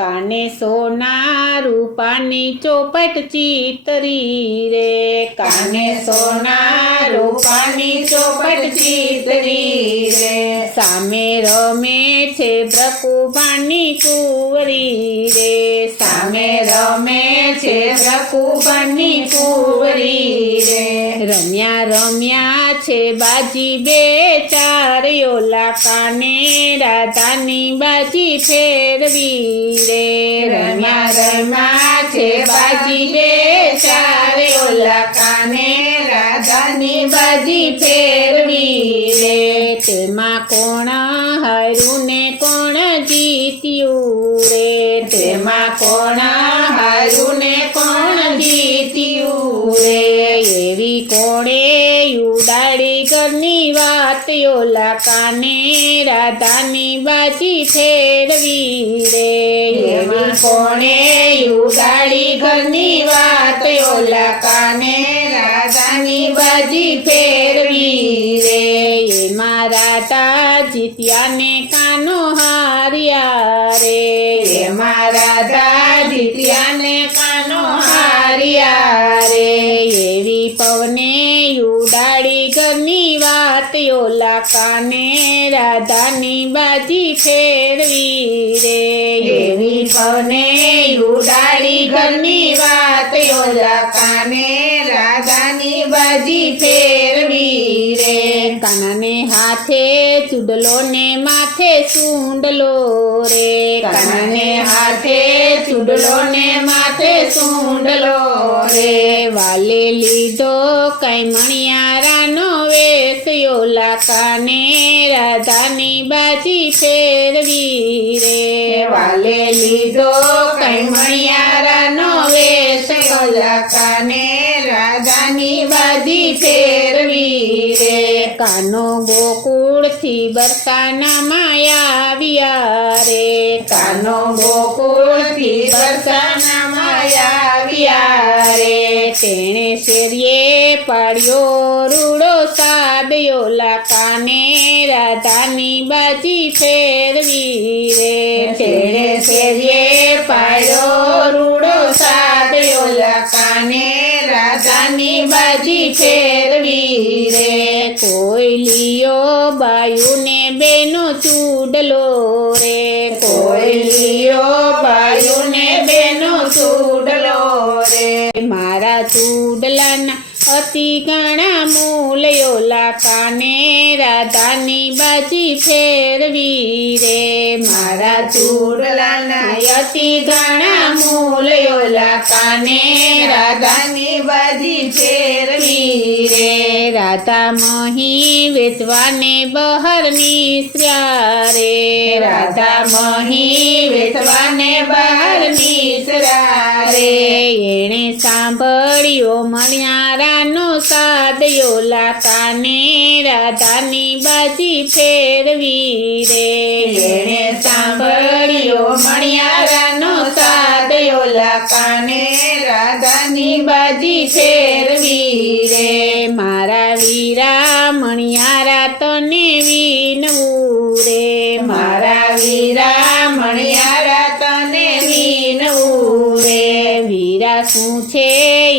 કાને સોના રૂપાની ચોપટ ચિતરી રે, કાને સોના રૂપાની ચોપટ ચિતરી રે, સામે રમે છે બ્રકુબાની કુંવરી રે, સામે રમે છે બ્રકુબાની કુંવરી રે, રમ્યા રમ્યા છે બાજી બે ચાર, ઓલા કાને રાધાની બાજી ફેરવી રે, રમ્યા રમ્યા છે બાજી બે ચાર, ઓલા કાને રાધાની બાજી ફેરવી રે, તેમાં કોણ હાર્યું ને કોણ જીત્યું રે, તેમાં કોણ હાર્યું ને કોણ જીત્યું રે, એવી કોણે ઉડાડી ઘરની વાત, ઓલા કાને રાધાની બાજી ફેરવી રે, એવી કોણે ઉડાડી ઘરની વાત, ઓલા કાને રાધાની બાજી ફેરવી રે, એમાં રાધા જીત્યા ને કાનો હાર્યા રે, એમાં રાધા જીત્યા ને કાનો હાર્યા રે, એવી પવને ઉડાડી ઘરની વાત, ઓલા કાને રાધાની બાજી ફેરવી રે, એવી પવને ઉડાડી ઘરની વાત, ઓલા કાને રાધાની બાજી ફેરવી રે, કાનાને હાથે ચૂડલો ને માથે સુંડલો રે, કાને હાથે ચૂડલો ને માથે સુંડલો રે, વાલે લીધો કઈ મણિયારાનો વેશ, ઓલા કાને રાધાની બાજી ફેરવી રે, વાલે લીધો કઈ મણિયારાનો વેશ, ઓલા કાને રાધાની બાજી ફેરવી રે, કાનો ગોકુળથી બરસાનામાં આવ્યા રે, કાનો ગોકુળથી બરસાનામાં આવ્યા રે, તેણે શેરીએ પાડ્યો રૂડો સાદ, ઓલા કાને રાધાની બાજી ફેરવી રે, તેણે શેરીએ પાડ્યો રૂડો સાદ, ઓલા કાને રાધાની બાજી ફેરવી રે, કોઈ લિયો બાયુને બેનો ચૂડલો રે, કોઈ લિયો બાયુને બેનો ચૂડલો રે, મારા ચૂડલાના અતિ ઘણા મૂલ, ઓલા કાને રાધાની બાજી ફેરવી રે, મારા ચૂડલાના અતિ ઘણા મૂલ, ઓલા કાને રાધાની બાજી ફેરવી રે, રાધા મહી વેચવાને બહાર નીસર્યા રે, રાધા મહી વેચવાને બહાર નીસર્યા રે, એણે સાંભળ્યો મણિયારાનો સાદ, ઓલા કાને રાધાની બાજી ફેરવી રે, એણે સાંભળ્યો મણિયારાનો સાદ, ઓલા કાને રાધાની બાજી ફેરવી રે, મારા વીરા મણિયારા તને વિનવું રે, મારા વીરા મણિયારા તને વિનવું રે, વીરા શું છે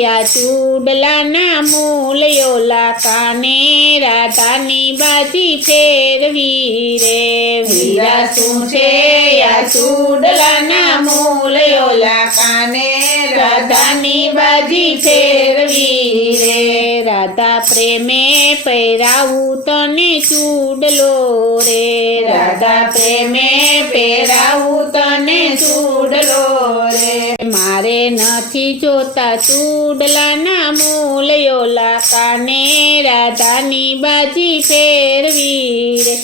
યા ચૂડલાના મૂલ, ઓલા કાને રાધાની બાજી ફેરવી રે, વીરા શું છે યા ચૂડલાના મૂલ, ઓલા કાને રાધાની બાજી ફેરવી રે, રાધા પ્રેમે પહેરાવું તને ચૂડલો રે, રાધા પ્રેમે પહેરાવું તને ચૂડલો રે, મારે નથી જોતા ચૂડલાના મૂલ, ઓલા કાને રાધાની બાજી ફેરવી રે,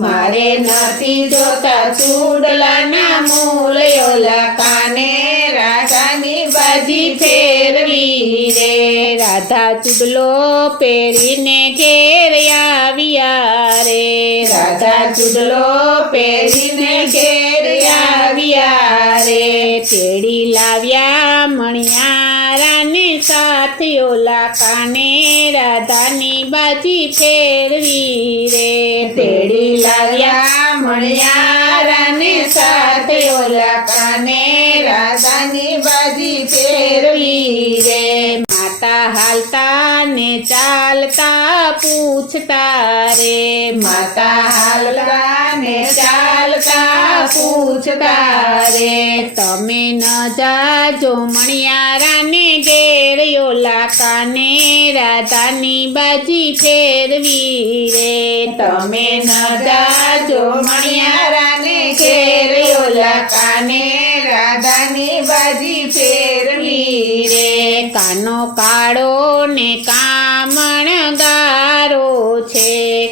મારે નથી જોતા ચૂડલાના મૂલ, ઓલા કાને રાધાની બાજી ફેરવી રે, રાધા ચૂડલો પહેરીને ઘેર આવ્યા રે, રાધા ચૂડલો પહેરીને ઘેર આવ્યા રે, તેડી લાવ્યા મણિયારાને સાથે, ઓલા કાને રાધાની બાજી ફેરવી રે, તેડી લાવ્યા મણિયારાને સાથે, ઓલા કાને હાલતા ને ચાલતા પૂછતા રે માતા હાલતા ને ચાલતા પૂછતા રે તમે ન જાજો મણિયારાને ઘેર ઓલા કાને રાધાની બાજી ફેરવી રે તમે ન જાજો મણિયારાને ઘેર ઓલા કાને રાધાની બાજી ફેરવી રે કાનો કાળો ને કામણ ગારો છે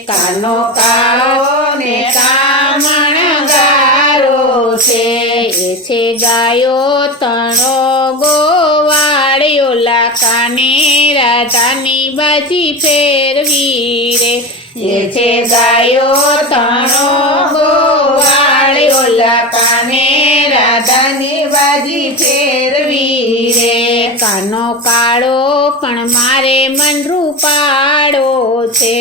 કાનો કાળો ને કામણ ગારો છે એ છે ગાયો તણો ગોવાળ ઓલા કાને રાધાની બાજી ફેરવી રે એ છે ગાયો તણો ગોવાળ ઓલા કાને રાધાની બાજી ફેરવી રે કાનો કાળો પણ મારે મનરૂ પાડો છે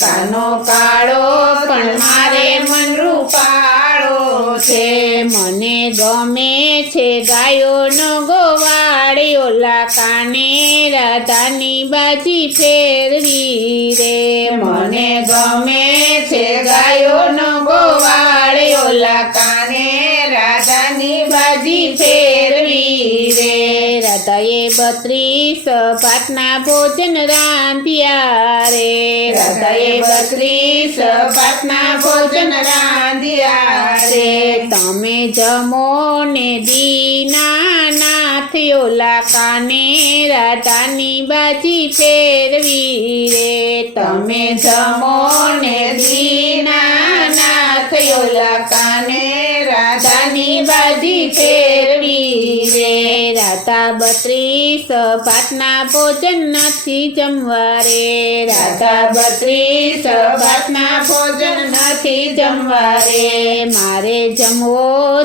કાનો કાળો પણ મારે મનરૂ પાડો છે મને ગમે છે ગાયોનો ગોવાળ ઓલા કાને રાધાની બાજી ફેરવી રે મને ગમે છે ગાયોનો ગોવાળ ઓલા કાને રાધાની બાજી ફેરવી રે રાધાએ 32 ભાતના ભોજન રાંધ્યા રે રાધાએ 32 ભાતના ભોજન રાંધ્યા રે તમે જમો ને દીનાનાથ ઓલા કાને રાધાની બાજી ફેરવી રે તમે જમો ને દીનાનાથ ઓલા કાને રાધાની બાજી ફેરવી રે રાધા 32 ભાતના ભોજન નથી જમવા રે રાધા 32 ભાતના ભોજન નથી જમવા રે મારે જમવો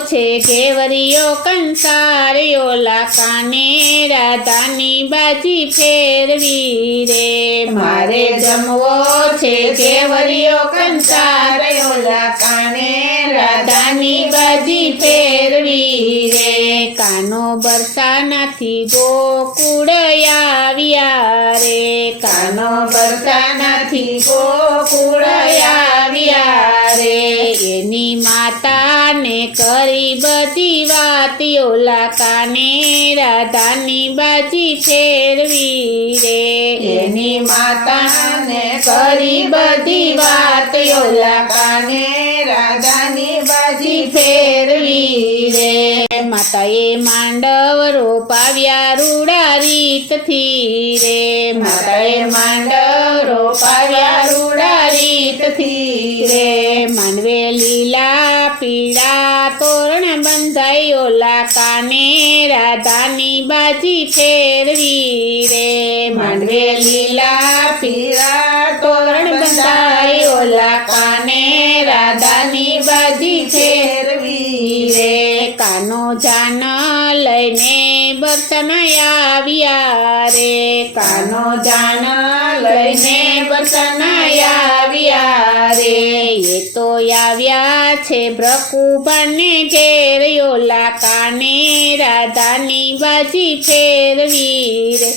છે કેવરીયો કંસાર ઓલા કાને રાધાની બાજી ફેરવી રે મારે જમવો છે કેવરીયો કંસાર ઓલા કાને રાધાની બાજી ફેરવી રે કાનો બરસાનાથી ગોકુળ આવ્યા રે કાનો બરસાનાથી ગોકુળ આવ્યા રે એની માતાને કરી બધી વાત ઓલા કાને રાધાની બાજી ફેરવી રે એની માતાને કરી બધી વાત ઓલા કાને રાધાની બાજી ફેરવી રે માતાએ માંડવ રોપાવ્યા રૂડા રીતથી રે માતાએ માંડવ રોપાવ્યા રૂડા રીતથી રે માંડવે લીલા પીળા તોરણ બંધાઈ ઓલા કાને રાધાની બાજી ફેરવી રે માંડવે લીલા પીળા તોરણ બંધાઈ ઓલા કાને રાધાની બાજી ફેરવી રે કાનો જાન લઈને બર્તન આવ્યા રે કાનો જાન લઈને બર્તન આવ્યા રે એ તો આવ્યા છે બ્રકુબાને ઘેર ઓલા કાને રાધાની બાજી ફેરવી રે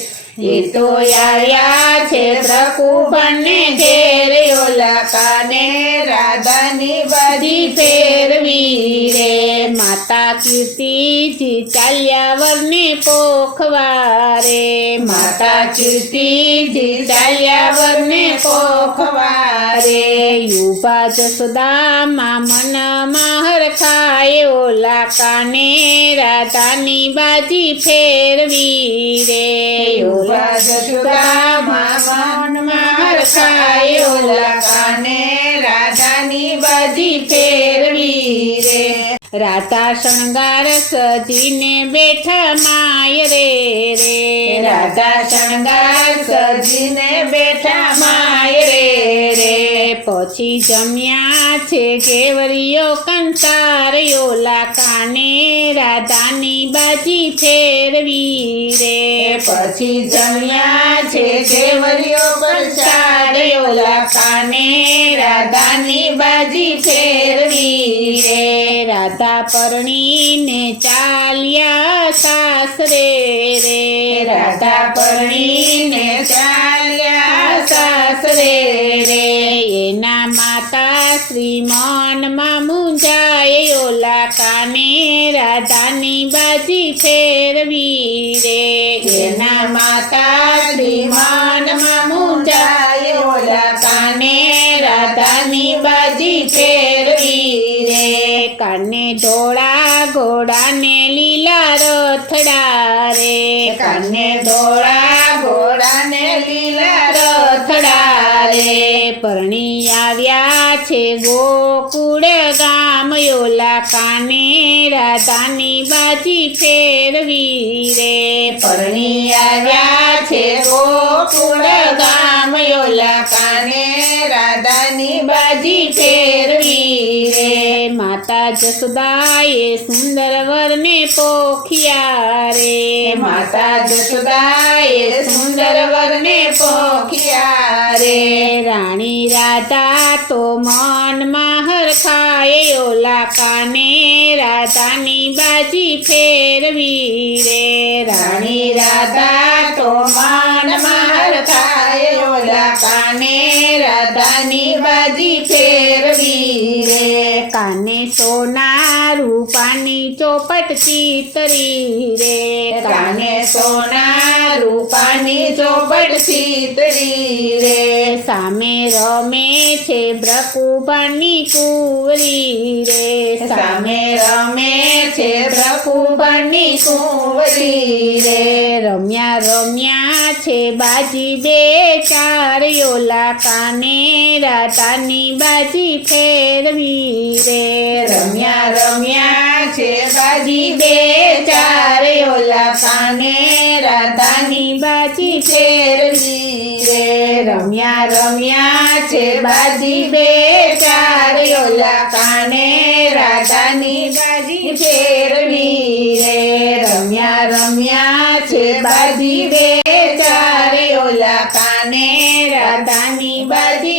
એ તો આવ્યા છે પ્રકુબને ઘેર ઓલા કાને રાધાની બાજી ફેરવી રે માતા કીર્તિજી ચાલ્યા વરને પોખવા રે માતા કીર્તિજી ચાલ્યા વરને પોખવા રે યુવા જસોદામાં મનમાં હરખાય ઓલા કાને રાધાની બાજી ફેરવી રે યુવા જસોદામાં મનમાં હરખાય ઓલા કાને રાધાની બાજી ફેરવી રે રાધા શણગાર સજીને બેઠા માય રે રાધા શણગાર સજીને બેઠા માય રે પછી જમ્યા છે કેવરીઓ કંસાર ઓલા કાને રાધાની બાજી ફેરવી રે પછી જમ્યા છે કેવરીઓ કંસાર ઓલા કાને રાધાની બાજી ફેરવી રે રાધા પરણીને ચાલ્યા સાસરે રે રાધા પરણીને ચાલ્યા સાસરે રે એના માતા શ્રીમનમાં મૂંઝાય ઓલા કાને રાધાની બાજી ફેરવી રે એના માતા શ્રીમાનમાં મૂંઝાય ઓલા કાને રાધાની બાજી ફેરવી રે કાને ધોળા ઘોડાને લીલા રથડા રે કાને ધોળા ઘોડાને લીલા રથડા રે પરણી આવ્યા છે ગોકુળ ગામ ઓલા કાને રાધાની બાજી ફેરવી રે પરણી આવ્યા છે ગોકુળ ગામ ઓલા કાને રાધાની બાજી ફેરવી રે માતા જસોદાએ સુંદર વરને પોખ્યા રે માતા જશોદાએ સુંદર વરને પોખ્યા રે રાણી રાધા તો મનમાં હરખાય ઓલા કાને રાધાની બાજી ફેરવી રે રાણી રાધા તો માનમાં થાય ઓલા કાને રાધાની બાજી ફેરવી રે કાને સોના રૂપાની ચોપટ ચિતરી રે કાને સોના રૂપાની ચોપટ સીતરી રે સામે રમે છે બ્રકુબાની કુંવરી રે સામે રમે છે બ્રહ્મની કુંવરી રે રમ્યા રમ્યા છે બાજી બે ચાર ઓલા કાને રાધાની બાજી ફેરવી રે રમ્યા રમ્યા છે બાજી બે ચાર ઓલા કાને રાધાની બાજી ફેરવી રે રમ્યા રમ્યા છે બાજી બે ચાર ઓલા કાને રાધાની બાજી ફેરવી રે રમ્યા રમ્યા છે બાજી બે ચાર ઓલા કાને રાધાની બાજી